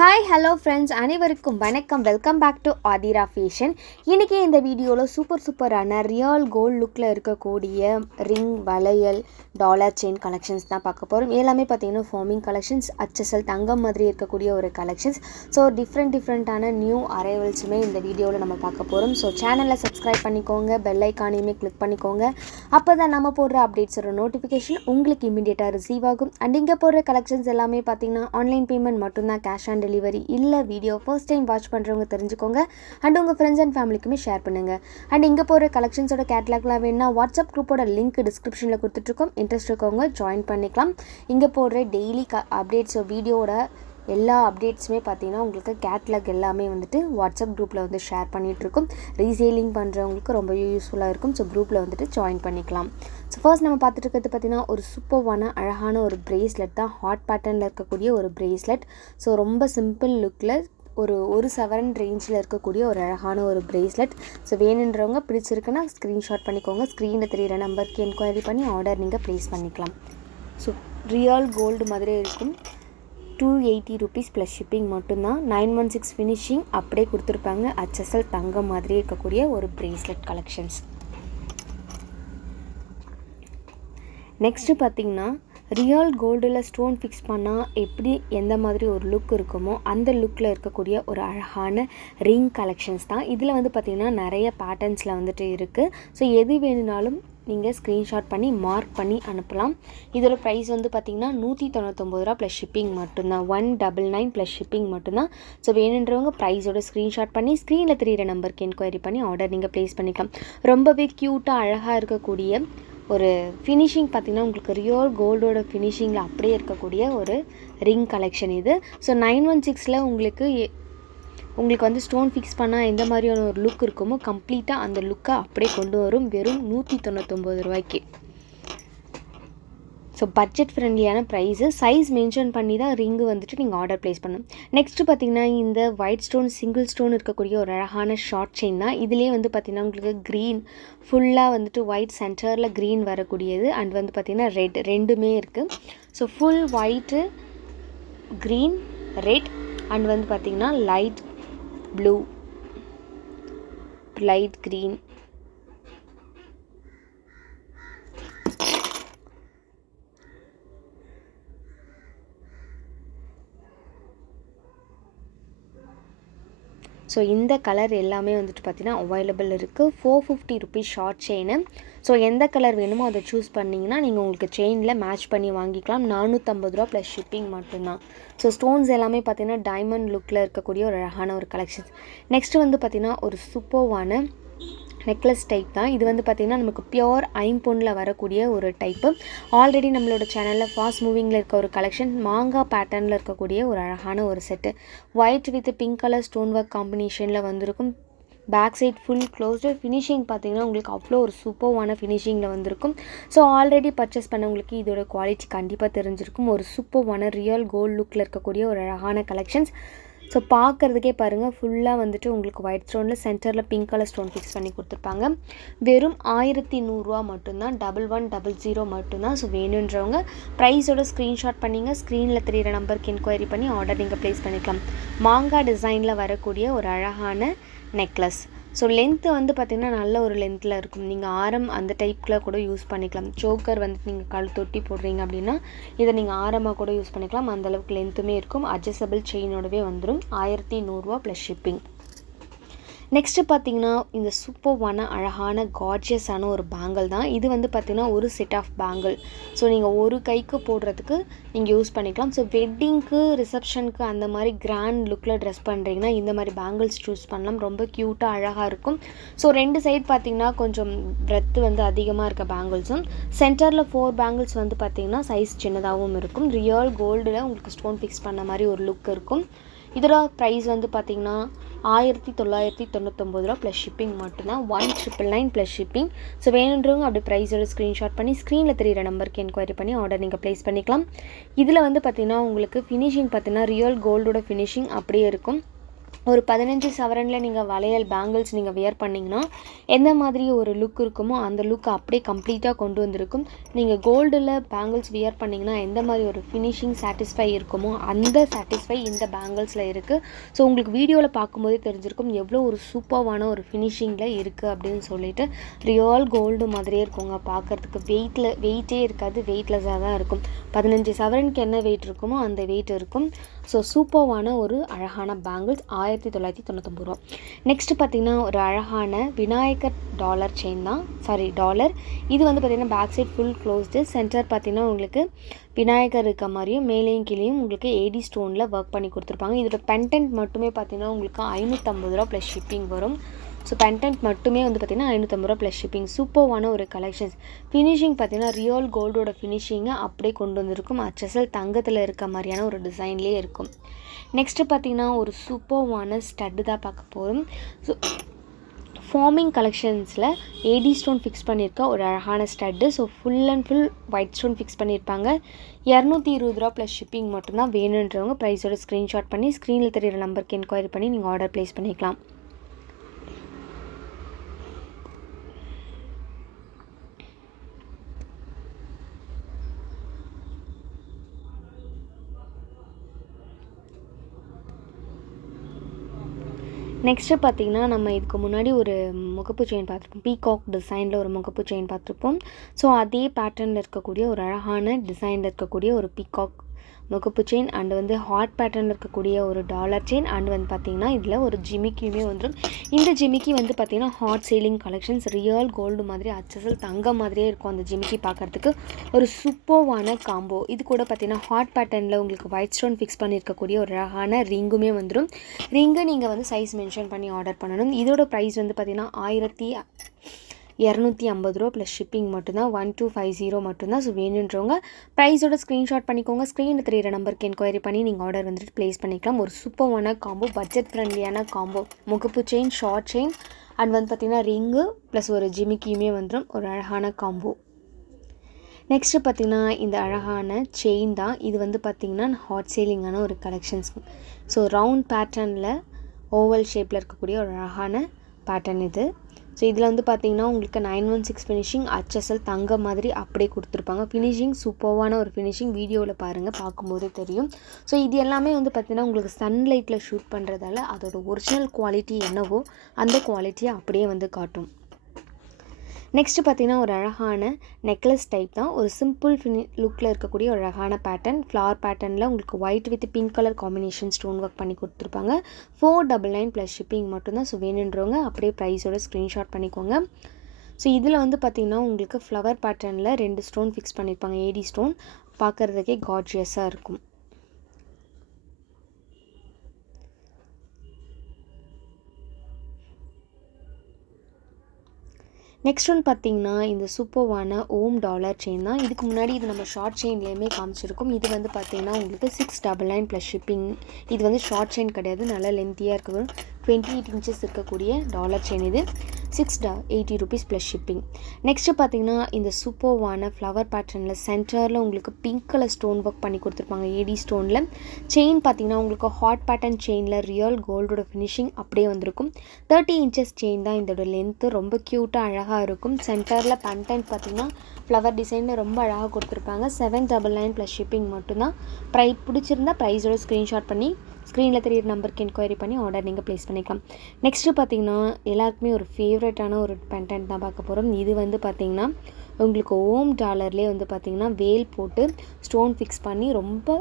Hi hello friends, அனைவருக்கும் வணக்கம். Welcome back to Aathira fashion. இன்றைக்கி இந்த வீடியோவில் சூப்பரான ரியல் கோல்டு லுக்கில் இருக்கக்கூடிய ரிங், வளையல், டாலர் செயின் கலெக்ஷன்ஸ் தான் பார்க்க போகிறோம். எல்லாமே பார்த்திங்கன்னா ஃபார்மிங் கலெக்ஷன்ஸ், HSL தங்கம் மாதிரி இருக்கக்கூடிய ஒரு கலெக்ஷன்ஸ். ஸோ டிஃப்ரெண்ட்டான நியூ அரைவல்ஸுமே இந்த வீடியோவில் நம்ம பார்க்க போகிறோம். ஸோ சேனலில் சப்ஸ்கிரைப் பண்ணிக்கோங்க, பெல் ஐக்கானையுமே கிளிக் பண்ணிக்கோங்க. அப்போ தான் நம்ம போடுற அப்டேட்ஸோட நோட்டிஃபிகேஷன் உங்களுக்கு இமீடியட்டாக ரிசீவ் ஆகும். அண்ட் இங்கே போடுற கலெக்ஷன்ஸ் எல்லாமே பார்த்திங்கன்னா ஆன்லைன் பேமெண்ட் மட்டும்தான், கேஷ் ஆன் டெலிவரி இல்லை. வீடியோ ஃபர்ஸ்ட் டைம் வாட்ச் பண்ணுறவங்க தெரிஞ்சுக்கோங்க. அண்ட் உங்கள் ஃப்ரெண்ட்ஸ் அண்ட் ஃபேமிலிக்குமே ஷேர் பண்ணுங்கள். அண்ட் இங்கே போகிற கலெக்ஷன்ஸோட கேட்லாக்லாம் வேணுன்னா வாட்ஸ்அப் குரூப்போட லிங்க் டிஸ்கிரிப்ஷனில் கொடுத்துட்ருக்கோம். இன்ட்ரெஸ்ட் இருக்கவங்க ஜாயின் பண்ணிக்கலாம். இங்கே போடுற டெய்லி அப்டேட்ஸ், வீடியோட எல்லா அப்டேட்ஸுமே பார்த்தீங்கன்னா உங்களுக்கு கேட்லாக் எல்லாமே வந்துட்டு வாட்ஸ்அப் குரூப்பில் வந்து ஷேர் பண்ணிகிட்ருக்கோம். ரீசேலிங் பண்ணுறவங்களுக்கு ரொம்ப யூஸ்ஃபுல்லாக இருக்கும். ஸோ குரூப்பில் வந்துட்டு ஜாயின் பண்ணிக்கலாம். ஸோ ஃபர்ஸ்ட் நம்ம பார்த்துட்டு இருக்கிறது பார்த்திங்கன்னா ஒரு சூப்பர்வான அழகான ஒரு ப்ரேஸ்லெட் தான். ஹாட் பேட்டர்னில் இருக்கக்கூடிய ஒரு ப்ரேஸ்லெட். ஸோ ரொம்ப சிம்பிள் லுக்கில் ஒரு சவரன் ரேஞ்சில் இருக்கக்கூடிய ஒரு அழகான ஒரு ப்ரேஸ்லெட். ஸோ வேணுன்றவங்க பிடிச்சிருக்குன்னா ஸ்க்ரீன்ஷாட் பண்ணிக்கோங்க. ஸ்க்ரீனில் தெரிகிற நம்பருக்கு என்கொயரி பண்ணி ஆர்டர் நீங்கள் ப்ளேஸ் பண்ணிக்கலாம். ஸோ ரியல் கோல்டு மாதிரி இருக்கும். 280 rupees ப்ளஸ் ஷிப்பிங் மட்டும்தான். 916 ஃபினிஷிங் அப்படியே கொடுத்துருப்பாங்க. HSL தங்கம் மாதிரி இருக்கக்கூடிய ஒரு ப்ரேஸ்லெட் கலெக்ஷன்ஸ். நெக்ஸ்ட்டு பார்த்திங்கன்னா ரியல் கோல்டில் ஸ்டோன் ஃபிக்ஸ் பண்ணால் எப்படி எந்த மாதிரி ஒரு லுக் இருக்குமோ அந்த லுக்கில் இருக்கக்கூடிய ஒரு அழகான ரிங் கலெக்ஷன்ஸ் தான். இதில் வந்து பார்த்திங்கன்னா நிறைய பேட்டர்ன்ஸில் வந்துட்டு இருக்குது. ஸோ எது வேணுனாலும் நீங்கள் ஸ்க்ரீன்ஷாட் பண்ணி மார்க் பண்ணி அனுப்பலாம். இதோட ப்ரைஸ் வந்து பார்த்திங்கன்னா 199 ரூபா ப்ளஸ் ஷிப்பிங் மட்டும்தான். 199 ப்ளஸ் ஷிப்பிங் மட்டும்தான். ஸோ வேணுன்றவங்க ப்ரைஸோட ஸ்க்ரீன்ஷாட் பண்ணி ஸ்க்ரீனில் தெரிகிற நம்பருக்கு என்கொயரி பண்ணி ஆர்டர் நீங்கள் ப்ளேஸ் பண்ணிக்கலாம். ரொம்பவே க்யூட்டாக அழகாக இருக்கக்கூடிய ஒரு ஃபினிஷிங் பார்த்திங்கன்னா உங்களுக்கு ரியல் கோல்டோட ஃபினிஷிங்கில் அப்படியே இருக்கக்கூடிய ஒரு ரிங் கலெக்ஷன் இது. ஸோ 916 உங்களுக்கு வந்து ஸ்டோன் ஃபிக்ஸ் பண்ணால் எந்த மாதிரியான ஒரு லுக் இருக்குமோ கம்ப்ளீட்டாக அந்த லுக்கை அப்படியே கொண்டு வரும் வெறும் 199 ரூபாய்க்கு. ஸோ பட்ஜெட் ஃப்ரெண்ட்லியான ப்ரைஸு. சைஸ் மென்ஷன் பண்ணி தான் ரிங்கு வந்துட்டு நீங்கள் ஆர்டர் ப்ளேஸ் பண்ணணும். நெக்ஸ்ட்டு பார்த்திங்கன்னா இந்த ஒயிட் ஸ்டோன், சிங்கிள் ஸ்டோன் இருக்கக்கூடிய ஒரு அழகான ஷார்ட் செயின் தான். இதிலே வந்து பார்த்திங்கன்னா உங்களுக்கு க்ரீன் ஃபுல்லாக வந்துட்டு ஒயிட் சென்டரில் க்ரீன் வரக்கூடியது. அண்ட் வந்து பார்த்திங்கன்னா ரெட் ரெண்டுமே இருக்குது. So full white, green, red and வந்து பார்த்திங்கன்னா light blue, light green, so இந்த கலர் எல்லாமே வந்துட்டு பார்த்திங்கன்னா அவைலபிள் இருக்குது. 450 rupees ஷார்ட் செயின். ஸோ எந்த கலர் வேணுமோ அதை சூஸ் பண்ணிங்கன்னா நீங்கள் உங்களுக்கு செயினில் மேட்ச் பண்ணி வாங்கிக்கலாம். 450 ரூபா ப்ளஸ் ஷிப்பிங் மட்டும்தான். ஸோ ஸ்டோன்ஸ் எல்லாமே பார்த்திங்கன்னா டைமண்ட் லுக்கில் இருக்கக்கூடிய ஒரு அழகான ஒரு கலெக்ஷன்ஸ். நெக்ஸ்ட்டு வந்து பார்த்திங்கன்னா ஒரு சூப்பர்வான நெக்லஸ் டைப் தான். இது வந்து பார்த்திங்கன்னா நமக்கு பியோர் ஐம்பொன்னில் வரக்கூடிய ஒரு டைப்பு. ஆல்ரெடி நம்மளோட சேனலில் ஃபாஸ்ட் மூவிங்கில் இருக்க ஒரு கலெக்ஷன், மாங்காய் பேட்டர்னில் இருக்கக்கூடிய ஒரு அழகான ஒரு set. White with pink colour stone work காம்பினேஷனில் வந்திருக்கும். Back side full closed. Finishing பார்த்திங்கன்னா உங்களுக்கு அவ்வளோ ஒரு சூப்பர்வான ஃபினிஷிங்கில் வந்திருக்கும். ஸோ ஆல்ரெடி பர்ச்சேஸ் பண்ணவங்களுக்கு இதோட குவாலிட்டி கண்டிப்பாக தெரிஞ்சிருக்கும். ஒரு சூப்பர்வான ரியல் கோல்டு லுக்கில் இருக்கக்கூடிய ஒரு அழகான கலெக்ஷன்ஸ். ஸோ பார்க்குறதுக்கே பாருங்கள், ஃபுல்லாக வந்துட்டு உங்களுக்கு ஒயிட் ஸ்டோனில் சென்டரில் பிங்க் கலர் ஸ்டோன் ஃபிக்ஸ் பண்ணி கொடுத்துருப்பாங்க. வெறும் 1100 ரூபா மட்டும்தான். 1100 மட்டும்தான். ஸோ வேணுன்றவங்க ப்ரைஸோட ஸ்க்ரீன்ஷாட் பண்ணிங்க. ஸ்க்ரீனில் தெரிகிற நம்பருக்கு என்கொயரி பண்ணி ஆர்டர் நீங்கள் ப்ளேஸ் பண்ணிக்கலாம். மாங்காய் டிசைனில் வரக்கூடிய ஒரு அழகான நெக்லஸ். ஸோ லென்த்து வந்து பார்த்திங்கன்னா நல்ல ஒரு லென்த்தில் இருக்கும். நீங்கள் ஆரம் அந்த டைப்பில் கூட யூஸ் பண்ணிக்கலாம். சோக்கர் வந்துட்டு நீங்கள் கல் தொட்டி போடுறீங்க அப்படின்னா இதை நீங்கள் ஆரமாக கூட யூஸ் பண்ணிக்கலாம். அந்தளவுக்கு லென்த்துமே இருக்கும். அட்ஜஸ்டபிள் செயினோடவே வந்துடும். 1100 ரூபா ப்ளஸ் ஷிப்பிங். நெக்ஸ்ட்டு பார்த்திங்கன்னா இந்த சூப்பர்வான அழகான கார்ஜியஸான ஒரு பேங்கிள் தான். இது வந்து பார்த்திங்கன்னா ஒரு செட் ஆஃப் பேங்கிள். ஸோ நீங்கள் ஒரு கைக்கு போடுறதுக்கு நீங்கள் யூஸ் பண்ணிக்கலாம். ஸோ வெட்டிங்க்கு, ரிசப்ஷனுக்கு அந்த மாதிரி கிராண்ட் லுக்கில் ட்ரெஸ் பண்ணுறீங்கன்னா இந்த மாதிரி பேங்கிள்ஸ் சூஸ் பண்ணலாம். ரொம்ப க்யூட்டாக அழகாக இருக்கும். ஸோ ரெண்டு சைட் பார்த்திங்கன்னா கொஞ்சம் பிரெத்து வந்து அதிகமாக இருக்க பேங்கிள்ஸும், சென்டரில் 4 பேங்கிள்ஸ் வந்து பார்த்திங்கன்னா சைஸ் சின்னதாகவும் இருக்கும். ரியல் கோல்டில் உங்களுக்கு ஸ்டோன் ஃபிக்ஸ் பண்ண மாதிரி ஒரு லுக் இருக்கும். இதோட ப்ரைஸ் வந்து பார்த்திங்கன்னா 1999 ரூபா ப்ளஸ் ஷிப்பிங் மட்டும்தான். 1999 ப்ளஸ் ஷிப்பிங். ஸோ வேணுன்றவங்க அப்படி ப்ரைஸோட ஸ்க்ரீன்ஷாட் பண்ணி ஸ்க்ரீனில் தெரிகிற நம்பருக்கு என்கொயரி பண்ணி ஆர்டர் நீங்கள் ப்ளேஸ் பண்ணிக்கலாம். இதில் வந்து பார்த்திங்கன்னா உங்களுக்கு ஃபினிஷிங் பார்த்திங்கன்னா ரியல் கோல்டோட ஃபினிஷிங் அப்படியே இருக்கும். ஒரு 15 சவரனில் நீங்கள் வளையல் பேங்கிள்ஸ் நீங்கள் வியர் பண்ணிங்கன்னா எந்த மாதிரி ஒரு லுக் இருக்குமோ அந்த லுக்கை அப்படியே கம்ப்ளீட்டாக கொண்டு வந்திருக்கும். நீங்கள் கோல்டில் பேங்கிள்ஸ் வியர் பண்ணிங்கன்னா எந்த மாதிரி ஒரு ஃபினிஷிங் சாட்டிஸ்ஃபை இருக்குமோ அந்த சாட்டிஸ்ஃபை இந்த பேங்கிள்ஸில் இருக்குது. ஸோ உங்களுக்கு வீடியோவில் பார்க்கும்போதே தெரிஞ்சிருக்கும் எவ்வளோ ஒரு சூப்பர்வான ஒரு ஃபினிஷிங்கில் இருக்குது அப்படின்னு சொல்லிட்டு. ரியல் கோல்டு மாதிரியே இருக்குங்க பார்க்குறதுக்கு. வெயிட்டே இருக்காது, வெயிட்லெஸ்ஸாக தான் இருக்கும். 15 சவரனுக்கு என்ன வெயிட் இருக்குமோ அந்த வெயிட் இருக்கும். ஸோ சூப்பர்வான ஒரு அழகான பேங்கிள்ஸ் 1999 ரூபா. நெக்ஸ்ட்டு பார்த்திங்கன்னா ஒரு அழகான விநாயகர் டாலர் செயின் தான், டாலர். இது வந்து பார்த்திங்கன்னா back side full closed. Centre பார்த்திங்கன்னா உங்களுக்கு விநாயகர் இருக்க மாதிரியும் மேலேயும் கீழேயும் உங்களுக்கு ஏடி ஸ்டோனில் ஒர்க் பண்ணி கொடுத்துருப்பாங்க. இதோட பெண்டன்ட் மட்டுமே பார்த்திங்கன்னா உங்களுக்கு 550 ரூபா ப்ளஸ் ஷிப்பிங் வரும். ஸோ பெண்டன்ட் மட்டுமே வந்து பார்த்திங்கன்னா 550 ரூபா ப்ளஸ் ஷிப்பிங். சூப்பர்வான ஒரு கலெக்ஷன்ஸ். ஃபினிஷிங் பார்த்திங்கன்னா ரியல் கோல்டோட ஃபினிஷிங்கை அப்படியே கொண்டு வந்திருக்கும். HSL தங்கத்தில் இருக்க மாதிரியான ஒரு டிசைன்லேயே இருக்கும். நெக்ஸ்ட்டு பார்த்திங்கன்னா ஒரு சூப்பர்வான ஸ்டட்டு தான் பார்க்க போகிறோம். ஸோ ஃபார்மிங் கலெக்ஷன்ஸில் ஏடி ஸ்டோன் ஃபிக்ஸ் பண்ணியிருக்க ஒரு அழகான stud. So full and full white stone fix பண்ணியிருப்பாங்க. 220 ரூபா ப்ளஸ் ஷிப்பிங் மட்டும்தான். வேணுன்றவங்க ப்ரைஸோட ஸ்க்ரீன்ஷாட் பண்ணி ஸ்க்ரீனில் தெரியிற நம்பருக்கு என்கொயரி பண்ணி நீங்கள் ஆர்டர் ப்ளேஸ் பண்ணிக்கலாம். நெக்ஸ்ட்டு பார்த்திங்கன்னா நம்ம இதுக்கு முன்னாடி ஒரு முகப்பு செயின் பார்த்துருப்போம். பீகாக் டிசைனில் ஒரு முகப்பு செயின் பார்த்துருப்போம். ஸோ அதே பேட்டர்னில் இருக்கக்கூடிய ஒரு அழகான டிசைனில் இருக்கக்கூடிய ஒரு பீகாக் முகப்பு செயின் அண்ட் வந்து ஹார்ட் பேட்டர்னில் இருக்கக்கூடிய ஒரு டாலர் செயின் அண்ட் வந்து பார்த்திங்கன்னா இதில் ஒரு ஜிமிக்கியுமே வந்துடும். இந்த ஜிமிக்கி வந்து பார்த்திங்கன்னா hot selling collections. Real gold மாதிரி HSL தங்க மாதிரியே இருக்கும் அந்த ஜிமிக்கி பார்க்குறதுக்கு. ஒரு சூப்பர்வான காம்போ. இது கூட பார்த்திங்கன்னா ஹாட் பேட்டர்னில் உங்களுக்கு ஒயிட் ஸ்டோன் ஃபிக்ஸ் பண்ணியிருக்கக்கூடிய ஒரு அழகான ரிங்குமே வந்துடும். ரிங்கை நீங்கள் வந்து சைஸ் மென்ஷன் பண்ணி ஆர்டர் பண்ணணும். இதோட ப்ரைஸ் வந்து பார்த்திங்கன்னா 1250 ரூபா ப்ளஸ் ஷிப்பிங் மட்டும்தான். 1250 மட்டும்தான். ஸோ வேணுன்றவங்க ப்ரைஸோட ஸ்க்ரீன்ஷாட் பண்ணிக்கோங்க. ஸ்க்ரீனில் தெரியிற நம்பருக்கு என்கொயரி பண்ணி நீங்கள் ஆர்டர் வந்துட்டு ப்ளேஸ் பண்ணிக்கலாம். ஒரு சூப்பர்வான காம்போ, பட்ஜெட் ஃப்ரெண்ட்லியான காம்போ. முகப்பு செயின், ஷார்ட் செயின் அண்ட் வந்து பார்த்திங்கன்னா ரிங்கு ப்ளஸ் ஒரு ஜிமிக்கியுமே வந்துடும். ஒரு அழகான காம்போ. நெக்ஸ்ட்டு பார்த்திங்கன்னா இந்த அழகான செயின் தான். இது வந்து பார்த்திங்கன்னா ஹாட் சேலிங்கான ஒரு கலெக்ஷன்ஸ். ஸோ ரவுண்ட் பேட்டர்னில் ஓவல் ஷேப்பில் இருக்கக்கூடிய ஒரு அழகான பேட்டர்ன் இது. ஸோ இதில் வந்து பார்த்திங்கன்னா உங்களுக்கு 916 ஃபினிஷிங் HSL தங்க மாதிரி அப்படியே கொடுத்துருப்பாங்க. ஃபினிஷிங் சூப்பர்வான ஒரு ஃபினிஷிங். வீடியோவில் பாருங்கள், பார்க்கும்போதே தெரியும். ஸோ இது எல்லாமே வந்து பார்த்திங்கன்னா உங்களுக்கு சன்லைட்டில் ஷூட் பண்ணுறதால அதோட ஒரிஜினல் குவாலிட்டி என்னவோ அந்த குவாலிட்டியை அப்படியே வந்து காட்டும். நெக்ஸ்ட்டு பார்த்திங்கன்னா ஒரு அழகான நெக்லஸ் டைப் தான். ஒரு சிம்பிள் லுக்கில் இருக்கக்கூடிய ஒரு அழகான பேட்டர்ன். ஃப்ளவர் பேட்டர்னில் உங்களுக்கு white with pink colour combination stone work பண்ணி கொடுத்துருப்பாங்க. 499 ப்ளஸ் ஷிப்பிங் மட்டும்தான். ஸோ வேணுன்றவங்க அப்படியே ப்ரைஸோட ஸ்க்ரீன்ஷாட் பண்ணிக்கோங்க. ஸோ இதில் வந்து பார்த்திங்கன்னா உங்களுக்கு ஃப்ளவர் பேட்டர்னில் 2 ஸ்டோன் ஃபிக்ஸ் பண்ணியிருப்பாங்க. ஏடி ஸ்டோன் பார்க்குறதுக்கே கார்ஜியஸாக இருக்கும். நெக்ஸ்ட் ஒன் பார்த்திங்கன்னா இந்த சூப்பர்வான ஓம் டாலர் செயின் தான். இதுக்கு முன்னாடி இது நம்ம ஷார்ட் செயின்லேயுமே காமிச்சிருக்கோம். இது வந்து பார்த்திங்கன்னா உங்களுக்கு 699 ப்ளஸ் ஷிப்பிங். இது வந்து ஷார்ட் செயின் கிடையாது, நல்லா லென்த்தியாக இருக்குது. 28 இன்ச்சஸ் இருக்கக்கூடிய டாலர் செயின் இது. 680 rupees ப்ளஸ் ஷிப்பிங். நெக்ஸ்ட்டு பார்த்திங்கன்னா இந்த சூப்பர்வான ஃப்ளவர் பேட்டர்னில் சென்டரில் உங்களுக்கு பிங்க் கலர் ஸ்டோன் ஒர்க் பண்ணி கொடுத்துருப்பாங்க. ஏடி ஸ்டோனில். செயின் பார்த்திங்கன்னா உங்களுக்கு ஹாட் பேட்டர்ன் செயினில் ரியல் கோல்டோட ஃபினிஷிங் அப்படியே வந்திருக்கும். 30 இன்ச்சஸ் செயின் தான் இதோட லென்த்து. ரொம்ப க்யூட்டாக அழகாக இருக்கும். சென்டரில் பேண்டன்ட் பார்த்திங்கன்னா ஃப்ளவர் டிசைனில் ரொம்ப அழகாக கொடுத்துருப்பாங்க. 799 ப்ளஸ் ஷிப்பிங் மட்டும்தான். பிடிச்சிருந்தா ப்ரைஸோட ஸ்க்ரீன்ஷாட் பண்ணி ஸ்க்ரீனில் தெரியிற நம்பருக்கு என்கொயரி பண்ணி ஆர்டர் நீங்கள் ப்ளேஸ் பண்ணிக்கலாம். நெக்ஸ்ட்டு பார்த்திங்கன்னா எல்லாருக்குமே ஒரு ஃபேவரட்டான ஒரு பெண்டன்ட் தான் பார்க்க போகிறோம். இது வந்து பார்த்திங்கன்னா உங்களுக்கு ஓம் டாலர்லேயே வந்து பார்த்திங்கன்னா வேல் போட்டு ஸ்டோன் ஃபிக்ஸ் பண்ணி ரொம்ப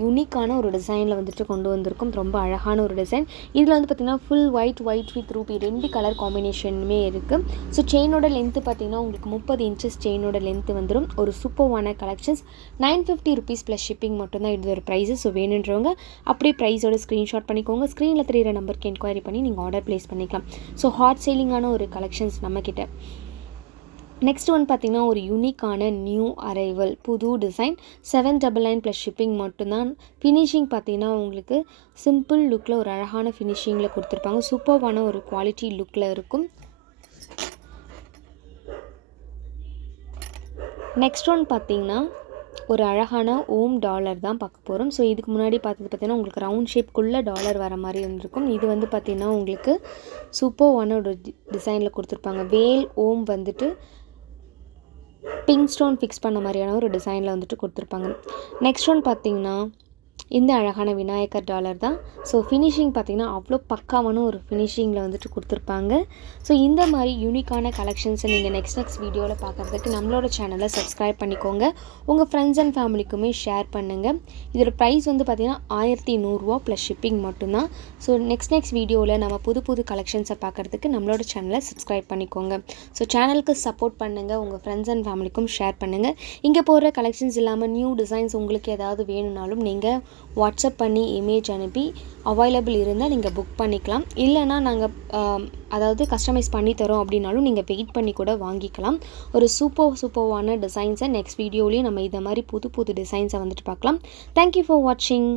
யூனிக்கான ஒரு டிசைனில் வந்துட்டு கொண்டு வந்திருக்கும். ரொம்ப அழகான ஒரு டிசைன். இதில் வந்து பார்த்திங்கன்னா full white with ruby 2 colour காம்பினேஷனுமே இருக்குது. ஸோ செயினோட லென்த்து பார்த்திங்கன்னா உங்களுக்கு 30 இன்ச்சஸ் செயினோட லென்த்து வந்துடும். ஒரு சூப்பர்வான கலெக்ஷன்ஸ். 950 rupees ப்ளஸ் ஷிப்பிங் மட்டும்தான் இது ஒரு ப்ரைஸு. ஸோ வேணுன்றவங்க அப்படியே ப்ரைஸோட ஸ்க்ரீன்ஷாட் பண்ணிக்கோங்க. ஸ்க்ரீனில் தெரியிற நம்பருக்கு என்கொயரி பண்ணி நீங்கள் ஆர்டர் ப்ளேஸ் பண்ணிக்கலாம். ஸோ ஹாட் சேலிங்கான ஒரு கலெக்ஷன்ஸ் நம்மக்கிட்ட. நெக்ஸ்ட் ஒன் பார்த்திங்கன்னா ஒரு யூனிக்கான நியூ அரைவல் புது டிசைன். 799 ப்ளஸ் ஷிப்பிங் மட்டும்தான். ஃபினிஷிங் பார்த்திங்கன்னா உங்களுக்கு சிம்பிள் லுக்கில் ஒரு அழகான ஃபினிஷிங்கில் கொடுத்துருப்பாங்க. சூப்பர்வான ஒரு குவாலிட்டி லுக்கில் இருக்கும். நெக்ஸ்ட் ஒன் பார்த்திங்கன்னா ஒரு அழகான ஓம் டாலர் தான் பார்க்க போகிறோம். ஸோ இதுக்கு முன்னாடி பார்த்தீங்கன்னா உங்களுக்கு ரவுண்ட் ஷேப்குள்ளே டாலர் வர மாதிரி இருந்திருக்கும். இது வந்து பார்த்திங்கன்னா உங்களுக்கு சூப்பர்வான ஒரு டிசைனில் கொடுத்துருப்பாங்க. வேல் ஓம் வந்துட்டு பிங்க் ஸ்டோன் ஃபிக்ஸ் பண்ண மாதிரியான ஒரு டிசைனில் வந்துட்டு கொடுத்துருப்பாங்க. நெக்ஸ்ட் ஒன் பார்த்திங்கன்னா இந்த அழகான விநாயகர் டாலர் தான். ஸோ ஃபினிஷிங் பார்த்திங்கன்னா அவ்வளோ பக்காவான ஒரு ஃபினிஷிங்கில் வந்துட்டு கொடுத்துருப்பாங்க. ஸோ இந்த மாதிரி யூனிக்கான கலெக்ஷன்ஸை நீங்கள் நெக்ஸ்ட் வீடியோவில் பார்க்குறதுக்கு நம்மளோட சேனலை சப்ஸ்கிரைப் பண்ணிக்கோங்க. உங்கள் ஃப்ரெண்ட்ஸ் அண்ட் ஃபேமிலிக்குமே ஷேர் பண்ணுங்கள். இதோட ப்ரைஸ் வந்து பார்த்திங்கன்னா 1100 ப்ளஸ் ஷிப்பிங் மட்டும்தான். ஸோ நெக்ஸ்ட் வீடியோவில் நம்ம புது கலெக்ஷன்ஸை பார்க்குறதுக்கு நம்மளோட சேனலை சப்ஸ்கிரைப் பண்ணிக்கோங்க. ஸோ சேனலுக்கு சப்போர்ட் பண்ணுங்கள். உங்கள் ஃப்ரெண்ட்ஸ் அண்ட் ஃபேமிலிக்கும் ஷேர் பண்ணுங்கள். இங்கே போகிற கலெக்ஷன்ஸ் இல்லாமல் நியூ டிசைன்ஸ் உங்களுக்கு ஏதாவது வேணும்னாலும் நீங்கள் வாட்ஸ்அப் பண்ணி இமேஜ் அனுப்பி அவைலபிள் இருந்தால் நீங்கள் புக் பண்ணிக்கலாம். இல்லைனா நாங்கள் அதாவது கஸ்டமைஸ் பண்ணி தரோம் அப்படின்னாலும் நீங்கள் வெயிட் பண்ணி கூட வாங்கிக்கலாம். ஒரு சூப்பர்வான டிசைன்ஸை நெக்ஸ்ட் வீடியோலேயும் நம்ம இதை மாதிரி புது டிசைன்ஸை வந்துட்டு பார்க்கலாம். தேங்க்யூ ஃபார் வாட்சிங்.